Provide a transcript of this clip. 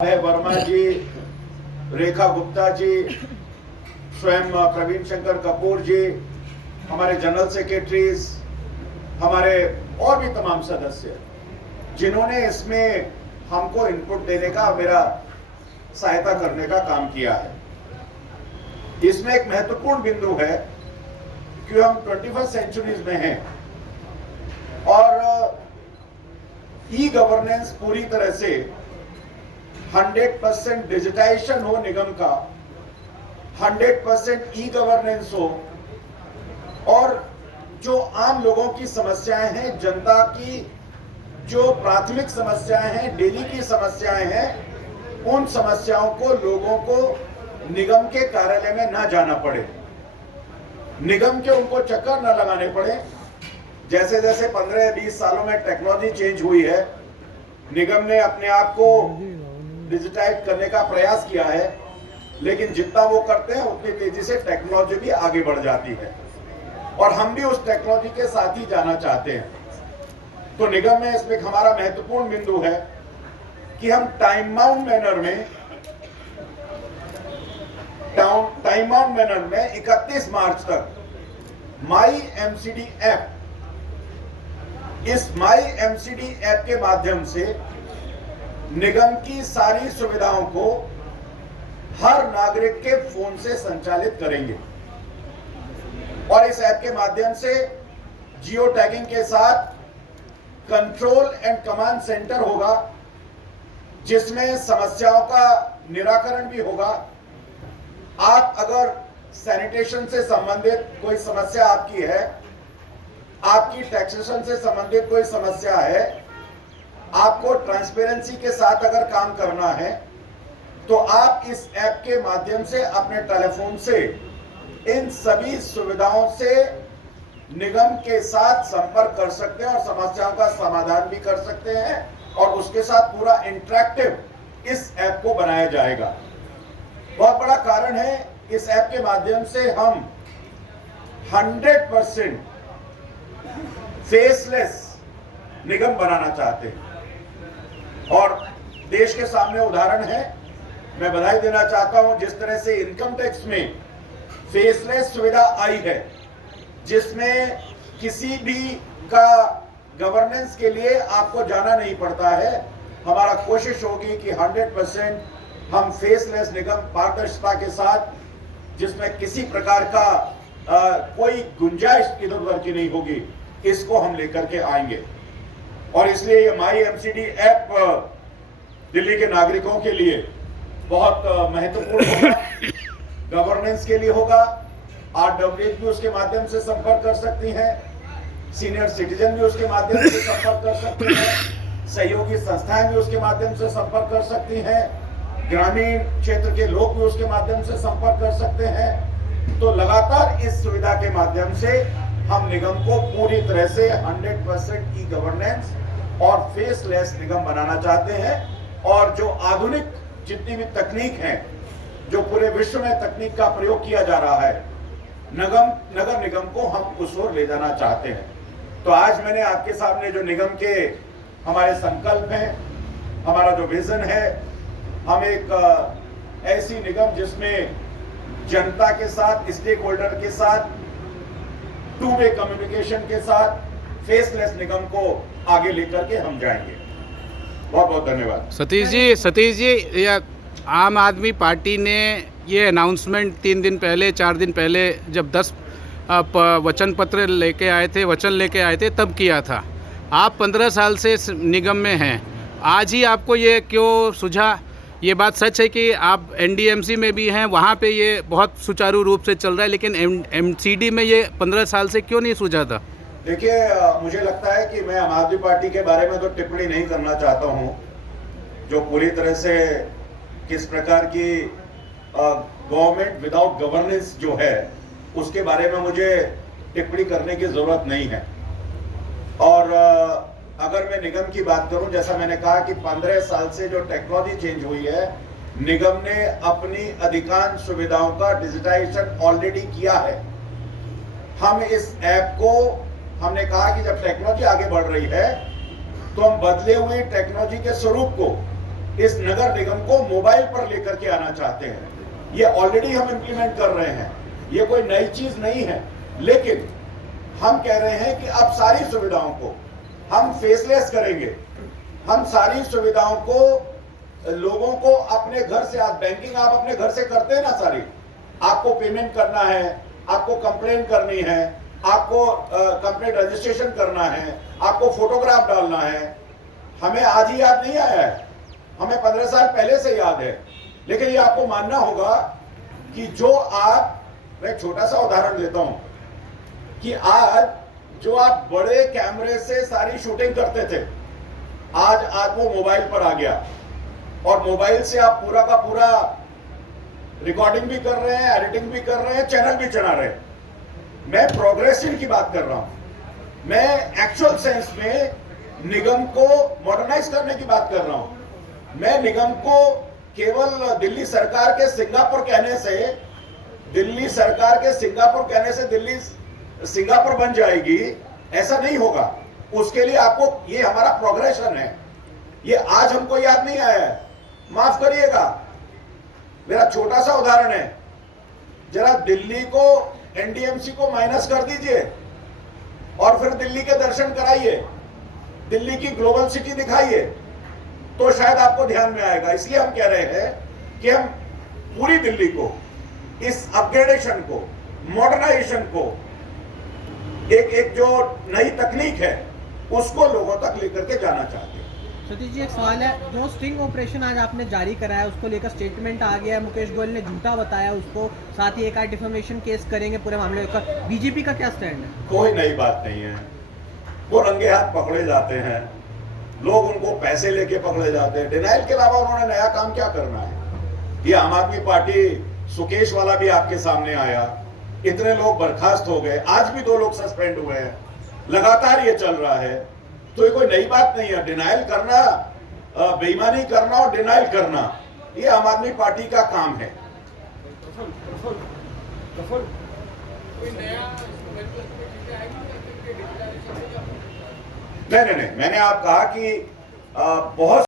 वर्मा जी, रेखा गुप्ता जी, स्वयं प्रवीण शंकर कपूर जी, हमारे general secretaries, हमारे और भी तमाम सदस्य जिन्होंने इसमें हमको इनपुट देने का, मेरा सहायता करने का काम किया है। इसमें एक महत्वपूर्ण बिंदु है कि हम 21st सेंचुरीज में हैं और ई गवर्नेंस पूरी तरह से 100% डिजिटाइजेशन हो, निगम का 100% ई गवर्नेंस हो और जो आम लोगों की समस्याएं हैं, जनता की जो प्राथमिक समस्याएं हैं, डेली की समस्याएं हैं, उन समस्याओं को लोगों को निगम के कार्यालय में ना जाना पड़े, निगम के उनको चक्कर ना लगाने पड़े। जैसे जैसे 15-20 सालों में टेक्नोलॉजी चेंज हुई है, निगम ने अपने आप को डिजिटाइज करने का प्रयास किया है, लेकिन जितना वो करते हैं उतनी तेजी से टेक्नोलॉजी भी आगे बढ़ जाती है और हम भी उस टेक्नोलॉजी के साथ ही जाना चाहते हैं। तो निगम में इसमें हमारा महत्वपूर्ण बिंदु है कि हम टाइम बाउंड मैनर में 31 मार्च तक माई एमसीडी ऐप, इस माई एमसीडी ऐप के माध्यम से निगम की सारी सुविधाओं को हर नागरिक के फोन से संचालित करेंगे और इस ऐप के माध्यम से जियो टैगिंग के साथ कंट्रोल एंड कमांड सेंटर होगा, जिसमें समस्याओं का निराकरण भी होगा। आप अगर सैनिटेशन से संबंधित कोई समस्या आपकी है, आपकी टैक्सेशन से संबंधित कोई समस्या है, आपको ट्रांसपेरेंसी के साथ अगर काम करना है, तो आप इस ऐप के माध्यम से अपने टेलीफोन से इन सभी सुविधाओं से निगम के साथ संपर्क कर सकते हैं और समस्याओं का समाधान भी कर सकते हैं और उसके साथ पूरा इंटरैक्टिव इस ऐप को बनाया जाएगा। बहुत बड़ा कारण है, इस ऐप के माध्यम से हम 100% फेसलेस निगम बनाना चाहते हैं और देश के सामने उदाहरण है। मैं बधाई देना चाहता हूं, जिस तरह से इनकम टैक्स में फेसलेस सुविधा आई है, जिसमें किसी भी का गवर्नेंस के लिए आपको जाना नहीं पड़ता है। हमारा कोशिश होगी कि 100% हम फेसलेस निगम पारदर्शिता के साथ, जिसमें किसी प्रकार का कोई गुंजाइश इधर उधर की नहीं होगी, इसको हम लेकर के आएंगे। और इसलिए ये माई एमसीडी ऐप दिल्ली के नागरिकों के लिए बहुत महत्वपूर्ण होगा, गवर्नेंस के लिए होगा। RWH भी उसके माध्यम से संपर्क कर सकती हैं, सीनियर सिटीजन भी उसके माध्यम से संपर्क कर सकती हैं, सहयोगी संस्थाएं भी उसके माध्यम से संपर्क कर सकती हैं, ग्रामीण क्षेत्र के लोग भी उसके माध्यम से संपर्क कर सकते हैं। तो लगातार इस सुविधा के माध्यम से हम निगम को पूरी तरह से 100% ई गवर्नेंस और फेसलेस निगम बनाना चाहते हैं और जो आधुनिक जितनी भी तकनीक है, जो पूरे विश्व में तकनीक का प्रयोग किया जा रहा है, नगर निगम को हम उस ओर ले जाना चाहते हैं। तो आज मैंने आपके सामने जो निगम के हमारे संकल्प हैं, हमारा जो विजन है, हम एक ऐसी निगम जिसमें जनता के साथ, स्टेक होल्डर के साथ, टू वे कम्युनिकेशन के साथ फेसलेस निगम को आगे लेकर के हम जाएंगे। बहुत बहुत धन्यवाद। सतीश जी, ये आम आदमी पार्टी ने ये अनाउंसमेंट 3 दिन पहले, 4 दिन पहले, जब 10 वचन पत्र वचन लेके आए थे तब किया था। आप 15 साल से निगम में हैं, आज ही आपको ये क्यों सूझा? ये बात सच है कि आप NDMC में भी हैं, वहाँ पे ये बहुत सुचारू रूप से चल रहा है, लेकिन MCD में ये 15 साल से क्यों नहीं सूझा था? देखिए, मुझे लगता है कि मैं आम आदमी पार्टी के बारे में तो टिप्पणी नहीं करना चाहता हूँ, जो पूरी तरह से किस प्रकार की गवर्नमेंट विदाउट गवर्नेंस जो है, उसके बारे में मुझे टिप्पणी करने की जरूरत नहीं है। और अगर मैं निगम की बात करूं, जैसा मैंने कहा कि 15 साल से जो टेक्नोलॉजी चेंज हुई है, निगम ने अपनी अधिकांश सुविधाओं का डिजिटाइजेशन ऑलरेडी किया है। हम इस ऐप को, हमने कहा कि जब टेक्नोलॉजी आगे बढ़ रही है तो हम बदले हुए टेक्नोलॉजी के स्वरूप को इस नगर निगम को मोबाइल पर लेकर के आना चाहते हैं। ये ऑलरेडी हम इंप्लीमेंट कर रहे हैं, ये कोई नई चीज नहीं है, लेकिन हम कह रहे हैं कि अब सारी सुविधाओं को हम फेसलेस करेंगे। हम सारी सुविधाओं को लोगों को अपने घर से, आज बैंकिंग आप अपने घर से करते हैं ना सारी, आपको पेमेंट करना है, आपको कंप्लेन करनी है, आपको कंप्लेंट रजिस्ट्रेशन करना है, आपको फोटोग्राफ डालना है। हमें आज ही याद नहीं आया है, हमें 15 साल पहले से याद है। लेकिन ये आपको मानना होगा कि जो आप, मैं एक छोटा सा उदाहरण देता हूं कि आज जो आप बड़े कैमरे से सारी शूटिंग करते थे, आज वो मोबाइल पर आ गया और मोबाइल से आप पूरा का पूरा रिकॉर्डिंग भी कर रहे हैं, एडिटिंग भी कर रहे हैं, चैनल भी चला रहे हैं। मैं प्रोग्रेसिव की बात कर रहा हूं, मैं एक्चुअल सेंस में निगम को मॉडर्नाइज करने की बात कर रहा हूं। मैं निगम को केवल दिल्ली सरकार के सिंगापुर कहने से दिल्ली सिंगापुर बन जाएगी, ऐसा नहीं होगा। उसके लिए आपको, ये हमारा प्रोग्रेशन है, ये आज हमको याद नहीं आया है, माफ करिएगा। मेरा छोटा सा उदाहरण है, जरा दिल्ली को, एनडीएमसी को माइनस कर दीजिए और फिर दिल्ली के दर्शन कराइए, दिल्ली की ग्लोबल सिटी दिखाइए, तो शायद आपको ध्यान में आएगा। इसलिए हम कह रहे हैं कि हम पूरी दिल्ली को, इस अपग्रेडेशन को, मॉडर्नाइजेशन को, एक जो नई तकनीक है उसको लोगों तक लेकर के जाना चाहते हैं। सतीश जी, एक सवाल है, जो स्टिंग ऑपरेशन आज आपने जारी कराया उसको लेकर स्टेटमेंट आ गया है, मुकेश गोयल ने झूठा बताया उसको, साथ ही एक डिफेमेशन केस करेंगे पूरे मामले का, बीजेपी का क्या स्टैंड है? कोई नई बात नहीं है, वो रंगे हाथ पकड़े जाते हैं, लोग उनको पैसे लेके पकड़े जाते हैं। डिनाइल के अलावा उन्होंने नया काम क्या करना है? ये आम आदमी पार्टी, सुकेश वाला भी आपके सामने आया, इतने लोग बर्खास्त हो गए, आज भी 2 लोग सस्पेंड हुए हैं, लगातार ये चल रहा है। तो ये कोई नई बात नहीं है। डिनाइल करना, बेईमानी करना और डिनाइल करना, ये आम आदमी पार्टी का काम है। नहीं, मैंने आप कहा कि बहुत